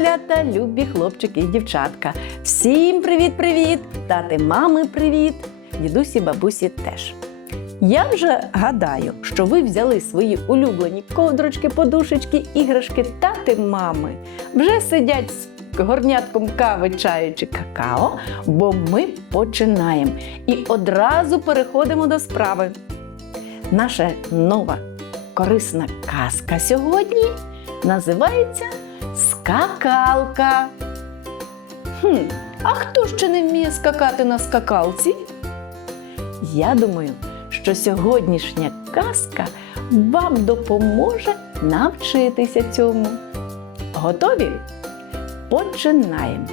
малята, любі хлопчики і дівчатка. Всім привіт-привіт! Тати, мами, привіт! Дідусі, бабусі теж. Я вже гадаю, що ви взяли свої улюблені ковдрочки, подушечки, іграшки тати, мами. Вже сидять з горнятком кави, чаю чи какао, бо ми починаємо. І одразу переходимо до справи. Наша нова корисна казка сьогодні називається Скакалка. Хм, а хто ще не вміє скакати на скакалці? Я думаю, що сьогоднішня казка вам допоможе навчитися цьому. Готові? Починаємо.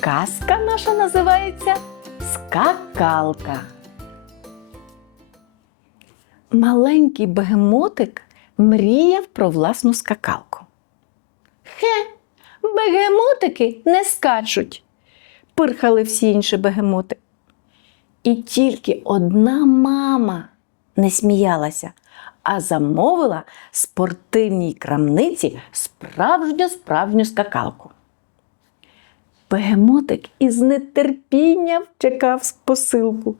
Казка наша називається Скакалка. Маленький бегемотик мріяв про власну скакалку. Хе, бегемотики не скачуть, пирхали всі інші бегемоти. І тільки одна мама не сміялася, а замовила спортивній крамниці справжню справжню скакалку. Бегемотик із нетерпінням чекав посилку.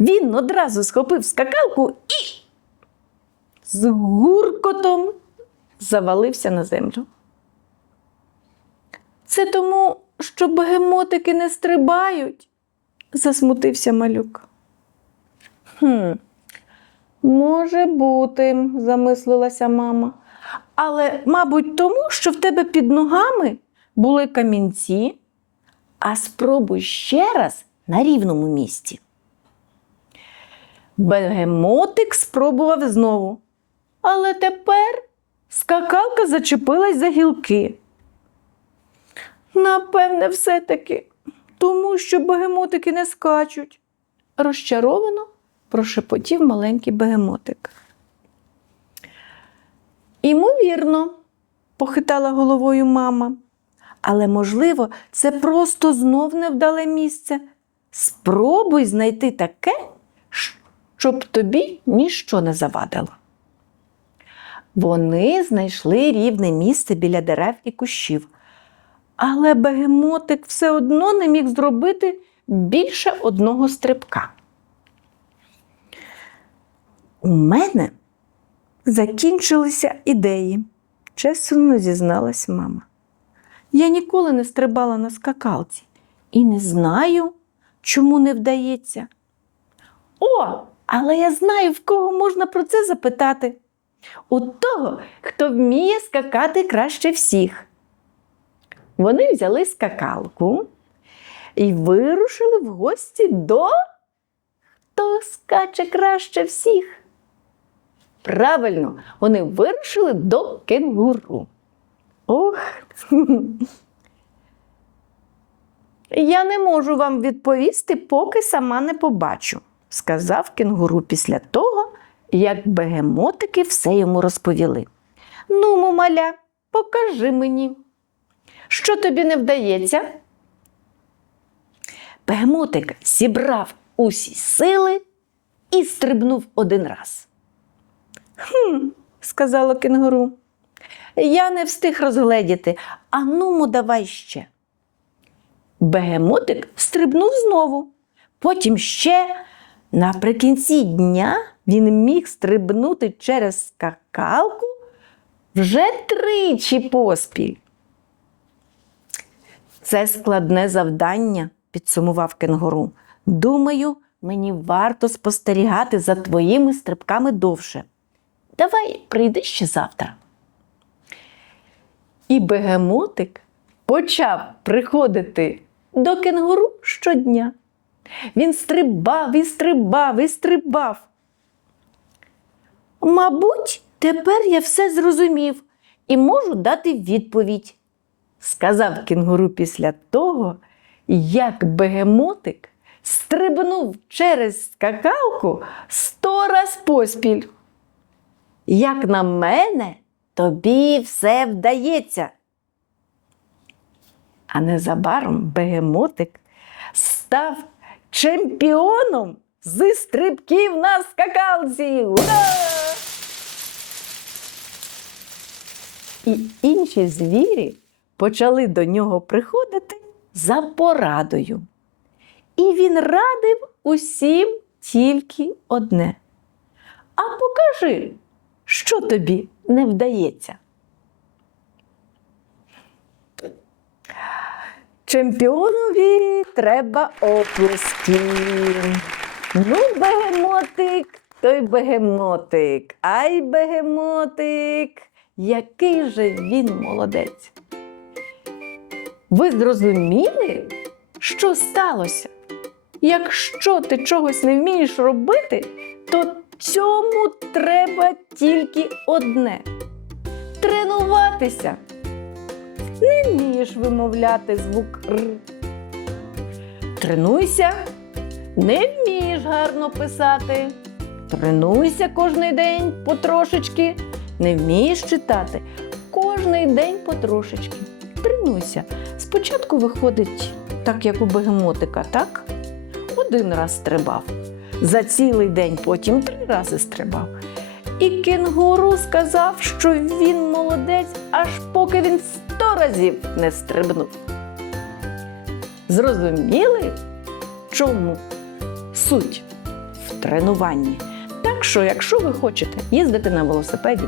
Він одразу схопив скакалку і з гуркотом завалився на землю. Це тому, що бегемотики не стрибають, засмутився малюк. Хм, може бути, замислилася мама. Але, мабуть, тому, що в тебе під ногами були камінці, а спробуй ще раз на рівному місці. Бегемотик спробував знову, але тепер скакалка зачепилась за гілки. Напевне, все-таки, тому що бегемотики не скачуть, розчаровано прошепотів маленький бегемотик. Імовірно, похитала головою мама. Але, можливо, це просто знов невдале місце. Спробуй знайти таке, щоб тобі ніщо не завадило. Вони знайшли рівне місце біля дерев і кущів, але бегемотик все одно не міг зробити більше одного стрибка. У мене закінчилися ідеї, чесно зізналась мама. Я ніколи не стрибала на скакалці і не знаю, чому не вдається. О, але я знаю, в кого можна про це запитати. У того, хто вміє скакати краще всіх. Вони взяли скакалку і вирушили в гості до хто скаче краще всіх. Правильно, вони вирушили до кенгуру. Ох. Я не можу вам відповісти, поки сама не побачу, сказав кенгуру після того, як бегемотики все йому розповіли. Ну, мумаля, покажи мені, що тобі не вдається. Бегемотик зібрав усі сили і стрибнув один раз. Хм, сказала кенгуру. Я не встиг розгледіти, а нумо давай ще. Бегемотик стрибнув знову. Потім ще наприкінці дня він міг стрибнути через скакалку вже тричі поспіль. Це складне завдання, підсумував кенгуру. Думаю, мені варто спостерігати за твоїми стрибками довше. Давай прийди ще завтра. І бегемотик почав приходити до кенгуру щодня. Він стрибав і стрибав і стрибав. Мабуть, тепер я все зрозумів і можу дати відповідь, сказав кенгуру після того, як бегемотик стрибнув через скакалку сто раз поспіль. Як на мене, тобі все вдається. А незабаром бегемотик став чемпіоном зі стрибків на скакалці. Ура! І інші звірі почали до нього приходити за порадою. І він радив усім тільки одне. А покажи, що тобі не вдається. Чемпіонові треба оплески. Ну, бегемотик, той бегемотик. Ай, бегемотик, який же він молодець. Ви зрозуміли, що сталося? Якщо ти чогось не вмієш робити, то цьому треба тільки одне тренуватися. Не вмієш вимовляти звук Р. Тренуйся, не вмієш гарно писати. Тренуйся кожний день потрошечки. Не вмієш читати. Кожний день потрошечки. Тренуйся. Спочатку виходить так, як у бегемотика, так? Один раз стрибав. За цілий день потім три рази стрибав. І кенгуру сказав, що він молодець, аж поки він сто разів не стрибнув. Зрозуміли, чому суть в тренуванні? Так що, якщо ви хочете їздити на велосипеді,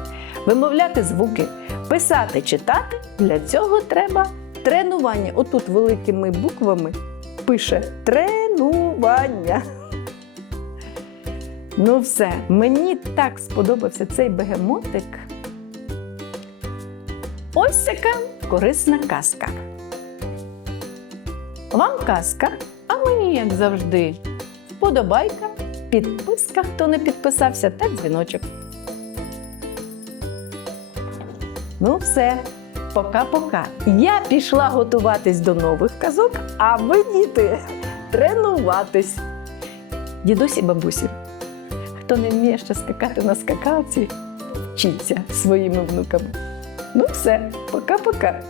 вимовляти звуки, писати, читати, для цього треба тренування. Отут великими буквами пише тренування. Ну, все, мені так сподобався цей бегемотик. Ось така корисна казка. Вам казка, а мені, як завжди, вподобайка, підписка, хто не підписався, та дзвіночок. Ну, все, пока-пока. Я пішла готуватись до нових казок, а ви, діти, тренуватись. Дідусі, бабусі, хто не вміє ще скакати на скакалці, вчиться своїми внуками. Ну все, пока-пока.